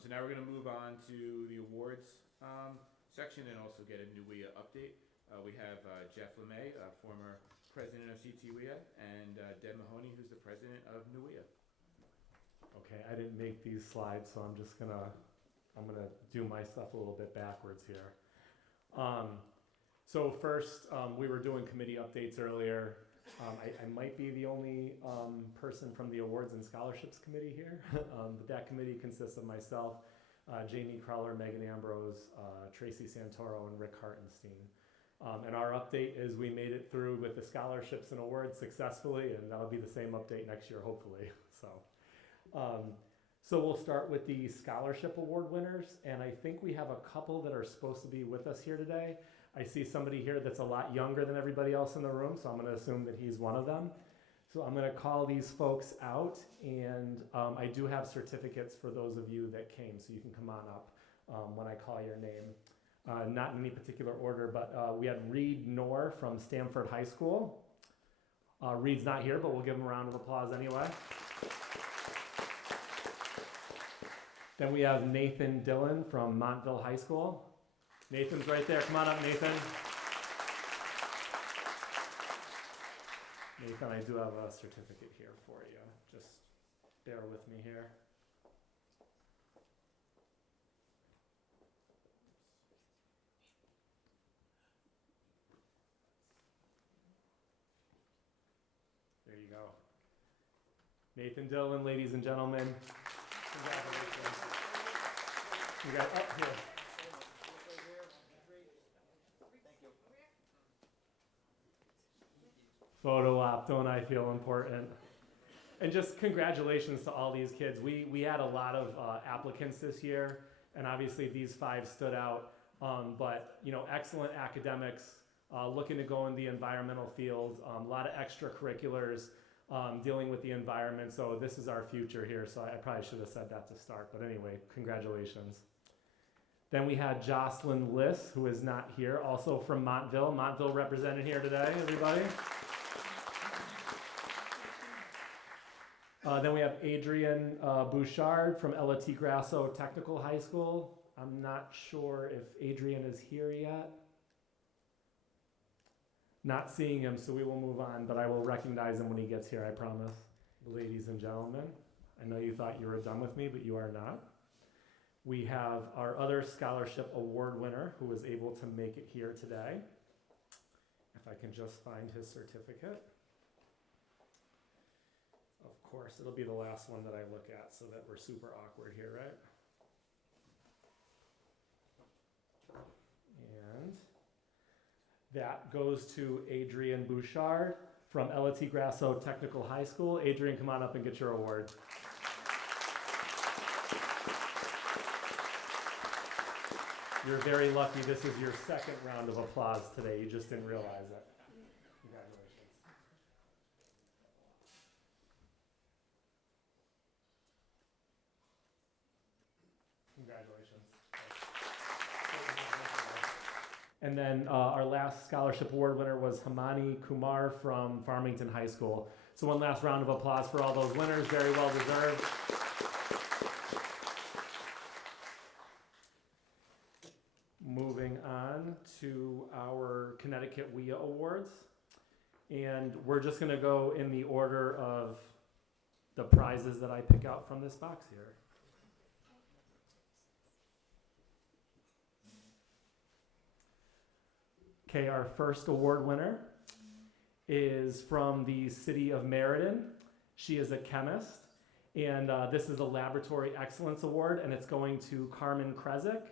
So now we're going to move on to the awards section and also get a NUWEA update. We have Jeff LeMay, former president of CTWEA, and Deb Mahoney, who's the president of NUWEA. Okay, I didn't make these slides, so I'm gonna do my stuff a little bit backwards here. So first, we were doing committee updates earlier. I might be the only person from the Awards and Scholarships Committee here, but that committee consists of myself, Jamie Crowler, Megan Ambrose, Tracy Santoro, and Rick Hartenstein. And our update is we made it through with the scholarships and awards successfully, and that'll be the same update next year, hopefully. So we'll start with the scholarship award winners, and I think we have a couple that are supposed to be with us here today. I see somebody here that's a lot younger than everybody else in the room, so I'm going to assume that he's one of them. So I'm going to call these folks out, and I do have certificates for those of you that came, so you can come on up when I call your name. Not in any particular order, but we had Reed Knorr from Stamford High School. Reed's not here, but we'll give him a round of applause anyway. Then we have Nathan Dillon from Montville High School. Nathan's right there. Come on up, Nathan. Nathan, I do have a certificate here for you. Just bear with me here. There you go. Nathan Dillon, ladies and gentlemen. Congratulations. You got up here. Photo op, don't I feel important? And just congratulations to all these kids. We had a lot of applicants this year, and obviously these 5 stood out. But you know, excellent academics, looking to go in the environmental field, a lot of extracurriculars, dealing with the environment. So this is our future here. So I probably should have said that to start. But anyway, congratulations. Then we had Jocelyn Liss, who is not here, also from Montville. Montville represented here today, everybody. Then we have Adrian Bouchard from Ella T. Grasso Technical High School. I'm not sure if Adrian is here yet. Not seeing him, so we will move on, but I will recognize him when he gets here, I promise. Ladies and gentlemen, I know you thought you were done with me, but you are not. We have our other scholarship award winner who was able to make it here today. If I can just find his certificate. Of course, it'll be the last one that I look at so that we're super awkward here, right? And that goes to Adrian Bouchard from Ella T. Grasso Technical High School. Adrian, come on up and get your award. You're very lucky. This is your second round of applause today. You just didn't realize it. Congratulations. Congratulations. And then our last scholarship award winner was Hamani Kumar from Farmington High School. So one last round of applause for all those winners. Very well deserved. Moving on to our Connecticut WEA Awards. And we're just going to go in the order of the prizes that I pick out from this box here. Okay, our first award winner is from the city of Meriden. She is a chemist, and this is a Laboratory Excellence Award, and it's going to Carmen Krezik.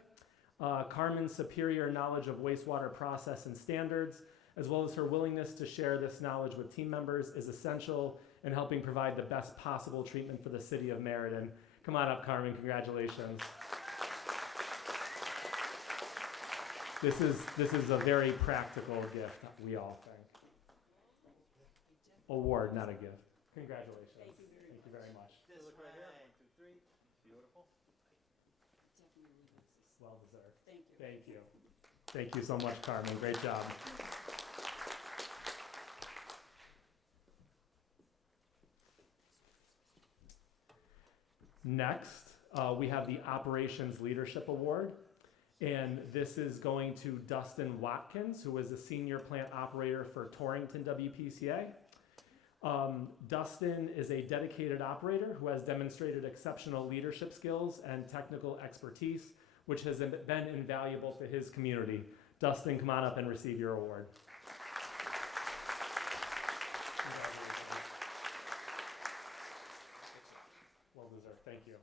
Carmen's superior knowledge of wastewater process and standards, as well as her willingness to share this knowledge with team members, is essential in helping provide the best possible treatment for the city of Meriden. Come on up, Carmen. Congratulations. This is a very practical gift, we all think. Award, not a gift. Congratulations. Thank you very much. This look right here. 1, 2, 3. Beautiful. Well deserved. Thank you. Thank you. Thank you so much, Carmen. Great job. Next, we have the Operations Leadership Award. And this is going to Dustin Watkins, who is a senior plant operator for Torrington WPCA. Dustin is a dedicated operator who has demonstrated exceptional leadership skills and technical expertise, which has been invaluable to his community. Dustin, come on up and receive your award. Well deserved, thank you.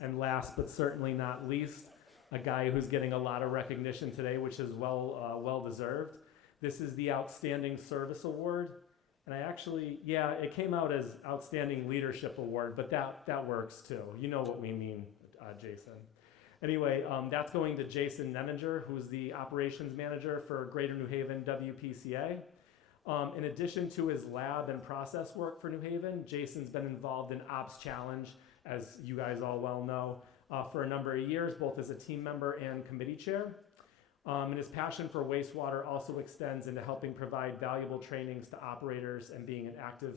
And last but certainly not least, a guy who's getting a lot of recognition today, which is well deserved. This is the Outstanding Service Award. And I actually, yeah, it came out as Outstanding Leadership Award, but that works too. You know what we mean, Jason. Anyway, that's going to Jason Neminger, who's the operations manager for Greater New Haven WPCA. In addition to his lab and process work for New Haven, Jason's been involved in Ops Challenge, as you guys all well know, for a number of years, both as a team member and committee chair. And his passion for wastewater also extends into helping provide valuable trainings to operators and being an active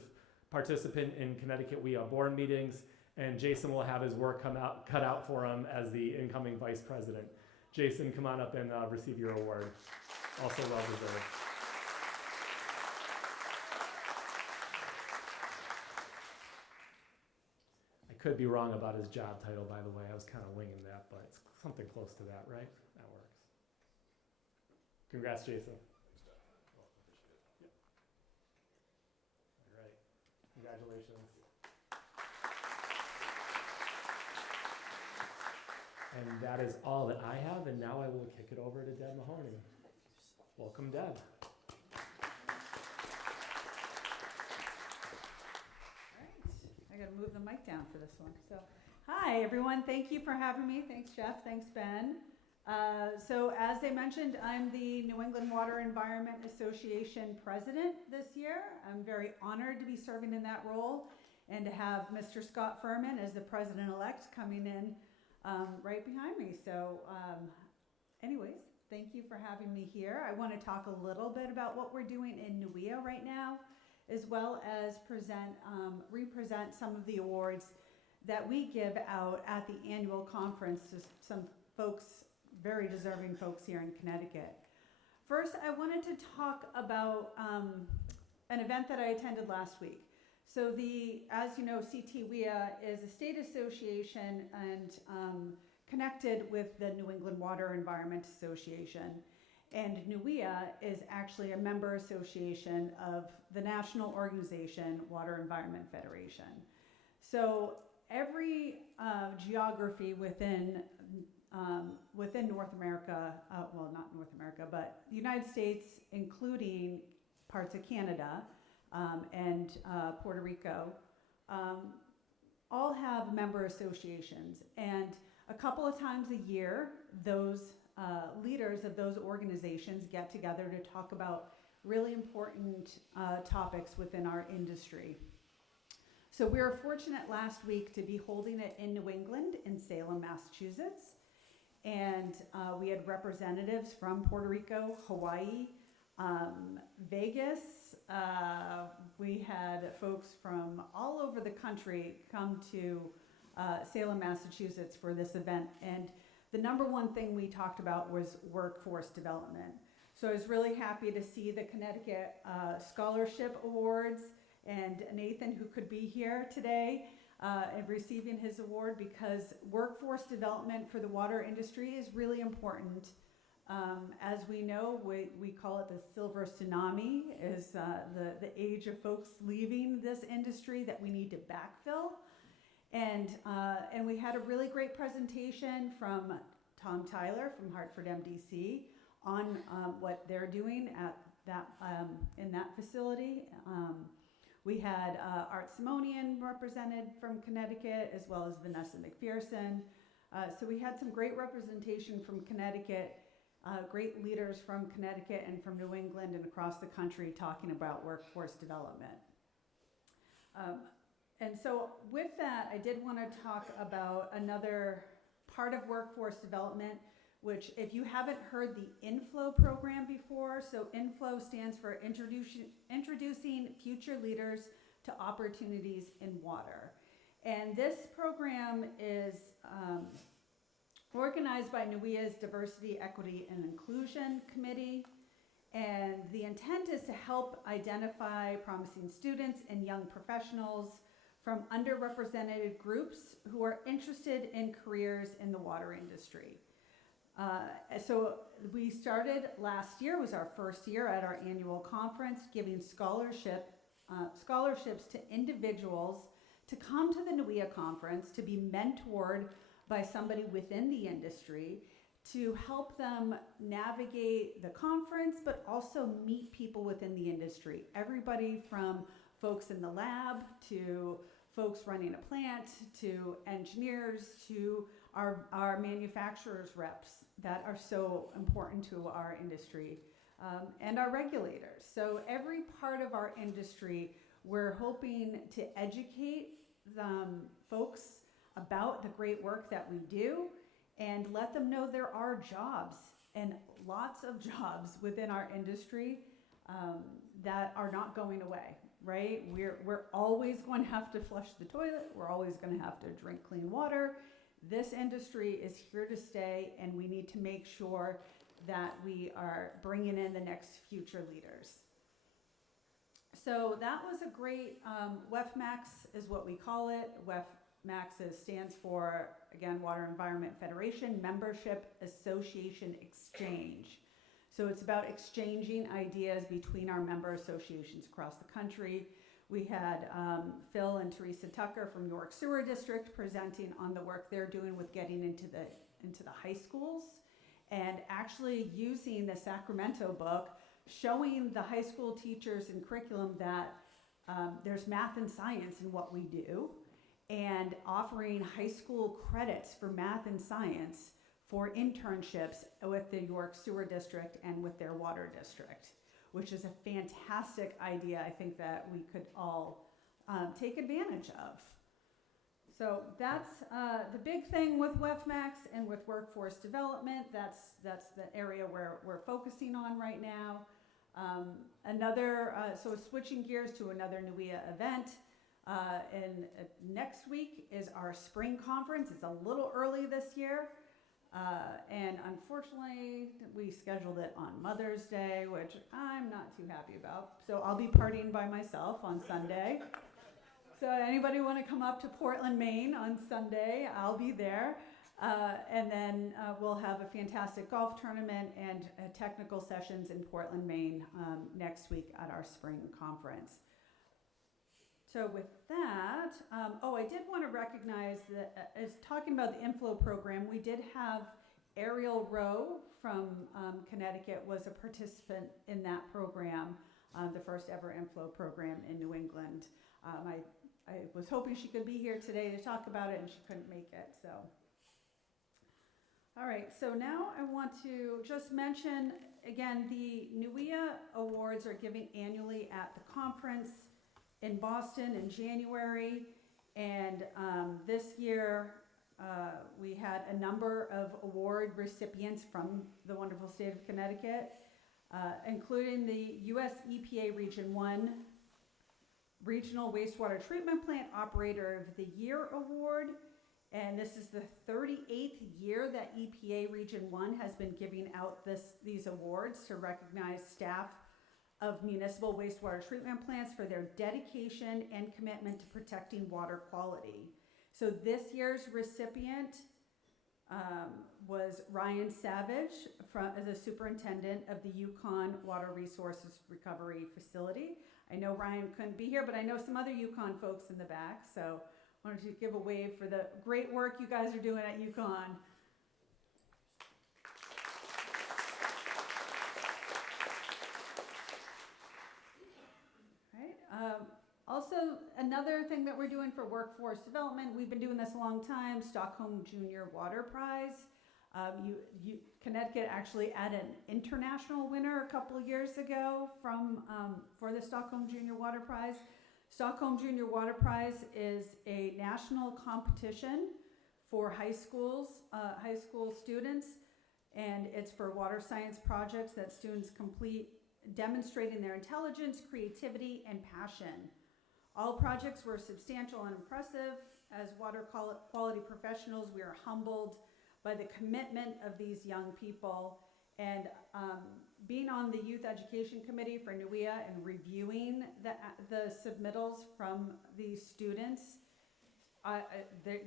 participant in Connecticut WEA board meetings. And Jason will have his work cut out for him as the incoming vice president. Jason, come on up and receive your award. Also well deserved. I could be wrong about his job title, by the way. I was kind of winging that, but it's something close to that, right? That works. Congrats, Jason. Yep. All right. Congratulations. And that is all that I have, and now I will kick it over to Deb Mahoney. Welcome, Deb. I gotta move the mic down for this one. So, hi everyone, thank you for having me. Thanks Jeff, thanks Ben. So as they mentioned, I'm the New England Water Environment Association president this year. I'm very honored to be serving in that role and to have Mr. Scott Furman as the president-elect coming in right behind me. So anyways, thank you for having me here. I want to talk a little bit about what we're doing in NUWEA right now, as well as represent some of the awards that we give out at the annual conference to some folks, very deserving folks here in Connecticut. First, I wanted to talk about an event that I attended last week. So as you know, CTWEA is a state association and connected with the New England Water Environment Association. And NUWEA is actually a member association of the national organization, Water Environment Federation. So every geography within North America, well, not North America, but the United States, including parts of Canada and Puerto Rico, all have member associations. And a couple of times a year, those leaders of those organizations get together to talk about really important topics within our industry. So we were fortunate last week to be holding it in New England, in Salem, Massachusetts. And we had representatives from Puerto Rico, Hawaii, Vegas. We had folks from all over the country come to Salem, Massachusetts for this event. And the number one thing we talked about was workforce development. So I was really happy to see the Connecticut Scholarship Awards and Nathan, who could be here today, and receiving his award, because workforce development for the water industry is really important. As we know, we call it the silver tsunami, is the age of folks leaving this industry that we need to backfill. And we had a really great presentation from Tom Tyler from Hartford MDC on what they're doing at that in that facility. We had Art Simonian represented from Connecticut, as well as Vanessa McPherson. So we had some great representation from Connecticut, great leaders from Connecticut and from New England and across the country talking about workforce development. And so with that, I did want to talk about another part of workforce development, which if you haven't heard the INFLOW program before, so INFLOW stands for Introducing Future Leaders to Opportunities in Water. And this program is organized by NUIA's Diversity, Equity, and Inclusion Committee. And the intent is to help identify promising students and young professionals from underrepresented groups who are interested in careers in the water industry. So we started last year, was our first year at our annual conference, giving scholarships to individuals to come to the NUIA conference, to be mentored by somebody within the industry, to help them navigate the conference, but also meet people within the industry. Everybody from folks in the lab, to folks running a plant, to engineers, to our manufacturers reps that are so important to our industry, and our regulators. So every part of our industry, we're hoping to educate folks about the great work that we do and let them know there are jobs, and lots of jobs within our industry that are not going away, right? We're always going to have to flush the toilet. We're always going to have to drink clean water. This industry is here to stay, and we need to make sure that we are bringing in the next future leaders. So that was a great, WEFMAX is what we call it. WEFMAX stands for, again, Water Environment Federation, Membership Association Exchange. So it's about exchanging ideas between our member associations across the country. We had Phil and Teresa Tucker from York Sewer District presenting on the work they're doing with getting into the high schools, and actually using the Sacramento book, showing the high school teachers and curriculum that there's math and science in what we do, and offering high school credits for math and science for internships with the York Sewer District and with their water district, which is a fantastic idea I think that we could all take advantage of. So that's the big thing with WEFMAX and with workforce development. That's the area where we're focusing on right now. So switching gears to another NUIA event, and next week is our spring conference. It's a little early this year. And unfortunately, we scheduled it on Mother's Day, which I'm not too happy about. So I'll be partying by myself on Sunday. So anybody want to come up to Portland, Maine on Sunday, I'll be there. And then we'll have a fantastic golf tournament and technical sessions in Portland, Maine next week at our spring conference. So with that, I did want to recognize that as talking about the INFLOW program, we did have Ariel Rowe from Connecticut was a participant in that program, the first ever INFLOW program in New England. I was hoping she could be here today to talk about it, and she couldn't make it, so. All right, so now I want to just mention, again, the NUIA Awards are given annually at the conference in Boston in January, and this year we had a number of award recipients from the wonderful state of Connecticut, including the US EPA Region 1 Regional Wastewater Treatment Plant Operator of the Year Award, and this is the 38th year that EPA Region 1 has been giving out these awards to recognize staff of municipal wastewater treatment plants for their dedication and commitment to protecting water quality. So this year's recipient was Ryan Savage as a superintendent of the Yukon Water Resources Recovery Facility. I know Ryan couldn't be here, but I know some other Yukon folks in the back, so I wanted to give a wave for the great work you guys are doing at Yukon. Also, another thing that we're doing for workforce development, we've been doing this a long time, Stockholm Junior Water Prize. Connecticut actually had an international winner a couple of years ago for the Stockholm Junior Water Prize. Stockholm Junior Water Prize is a national competition for high school students, And it's for water science projects that students complete, demonstrating their intelligence, creativity, and passion. All projects were substantial and impressive. As water quality professionals, we are humbled by the commitment of these young people. And being on the Youth Education Committee for NUIA and reviewing the submittals from these students,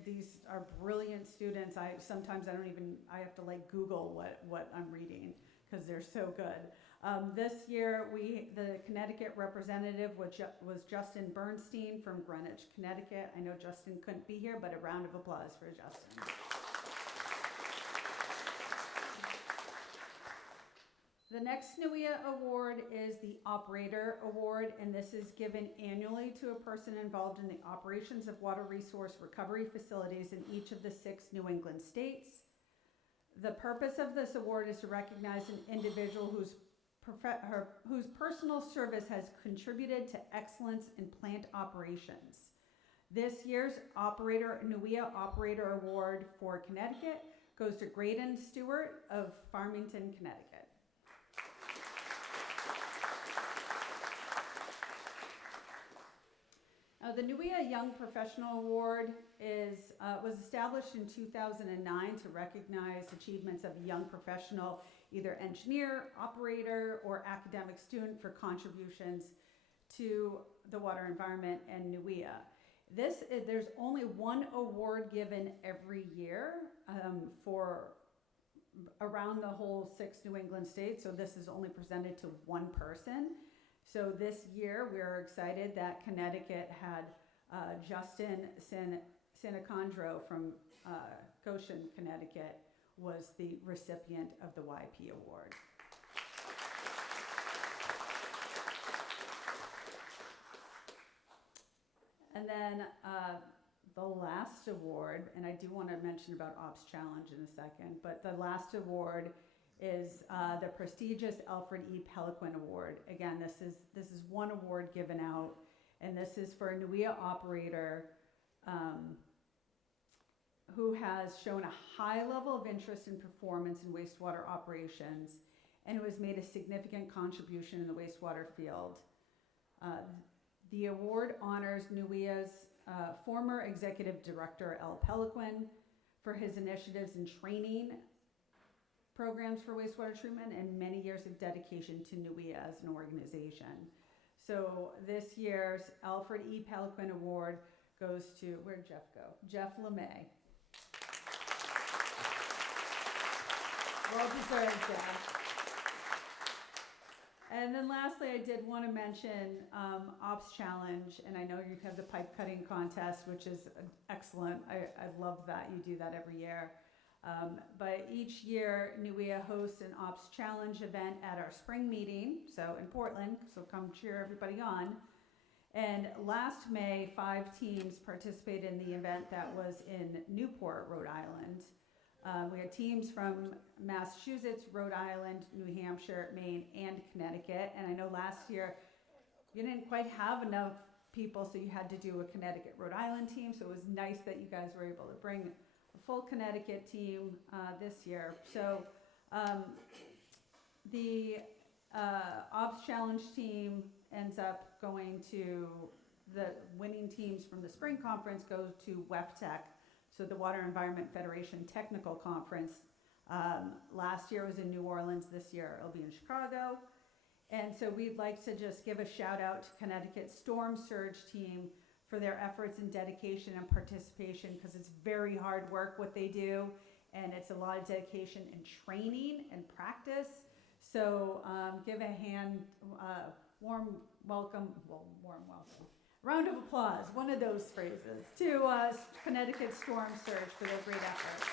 these are brilliant students. Sometimes I have to like Google what I'm reading because they're so good. This year, the Connecticut representative was Justin Bernstein from Greenwich, Connecticut. I know Justin couldn't be here, but a round of applause for Justin. The next NUIA award is the Operator Award, and this is given annually to a person involved in the operations of water resource recovery facilities in each of the 6 New England states. The purpose of this award is to recognize an individual whose personal service has contributed to excellence in plant operations. This year's NUIA Operator Award for Connecticut goes to Graydon Stewart of Farmington, Connecticut. The NUIA Young Professional Award was established in 2009 to recognize achievements of a young professional, either engineer, operator, or academic student for contributions to the water environment and NUIA. There's only one award given every year for around the whole 6 New England states, so this is only presented to one person. So this year, we're excited that Connecticut had Justin Sinacondro from Goshen, Connecticut, was the recipient of the YP Award. And then the last award, and I do want to mention about Ops Challenge in a second, but the last award is the prestigious Alfred E. Peliquin Award. Again, this is one award given out, and this is for a NUIA operator who has shown a high level of interest and performance in wastewater operations and who has made a significant contribution in the wastewater field. The award honors NUIA's former executive director, Al Peliquin, for his initiatives in training programs for wastewater treatment and many years of dedication to NUIA as an organization. So this year's Alfred E. Peliquin Award goes to, where'd Jeff go? Jeff LeMay. Well deserved, Jeff. And then lastly, I did want to mention Ops Challenge, and I know you have the pipe cutting contest, which is excellent. I love that you do that every year. But each year, NUIA hosts an Ops Challenge event at our spring meeting, so in Portland, so come cheer everybody on. And last May, 5 teams participated in the event that was in Newport, Rhode Island. We had teams from Massachusetts, Rhode Island, New Hampshire, Maine, and Connecticut. And I know last year you didn't quite have enough people, so you had to do a Connecticut, Rhode Island team. So it was nice that you guys were able to bring a full Connecticut team this year. So the Ops Challenge team ends up going to, the winning teams from the spring conference go to WEFTEC, so the Water Environment Federation Technical Conference. Last year was in New Orleans, this year it'll be in Chicago. And so we'd like to just give a shout out to Connecticut Storm Surge team for their efforts and dedication and participation, because it's very hard work what they do, and it's a lot of dedication and training and practice. So give a warm welcome, round of applause, one of those phrases, to Connecticut Storm Surge for their great efforts.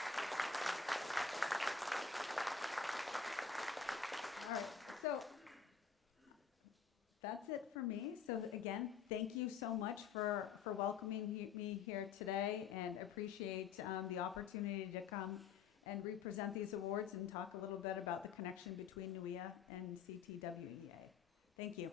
All right, so that's it for me. So again, thank you so much for welcoming me here today, and appreciate the opportunity to come and represent these awards and talk a little bit about the connection between NUIA and CTWEA. Thank you.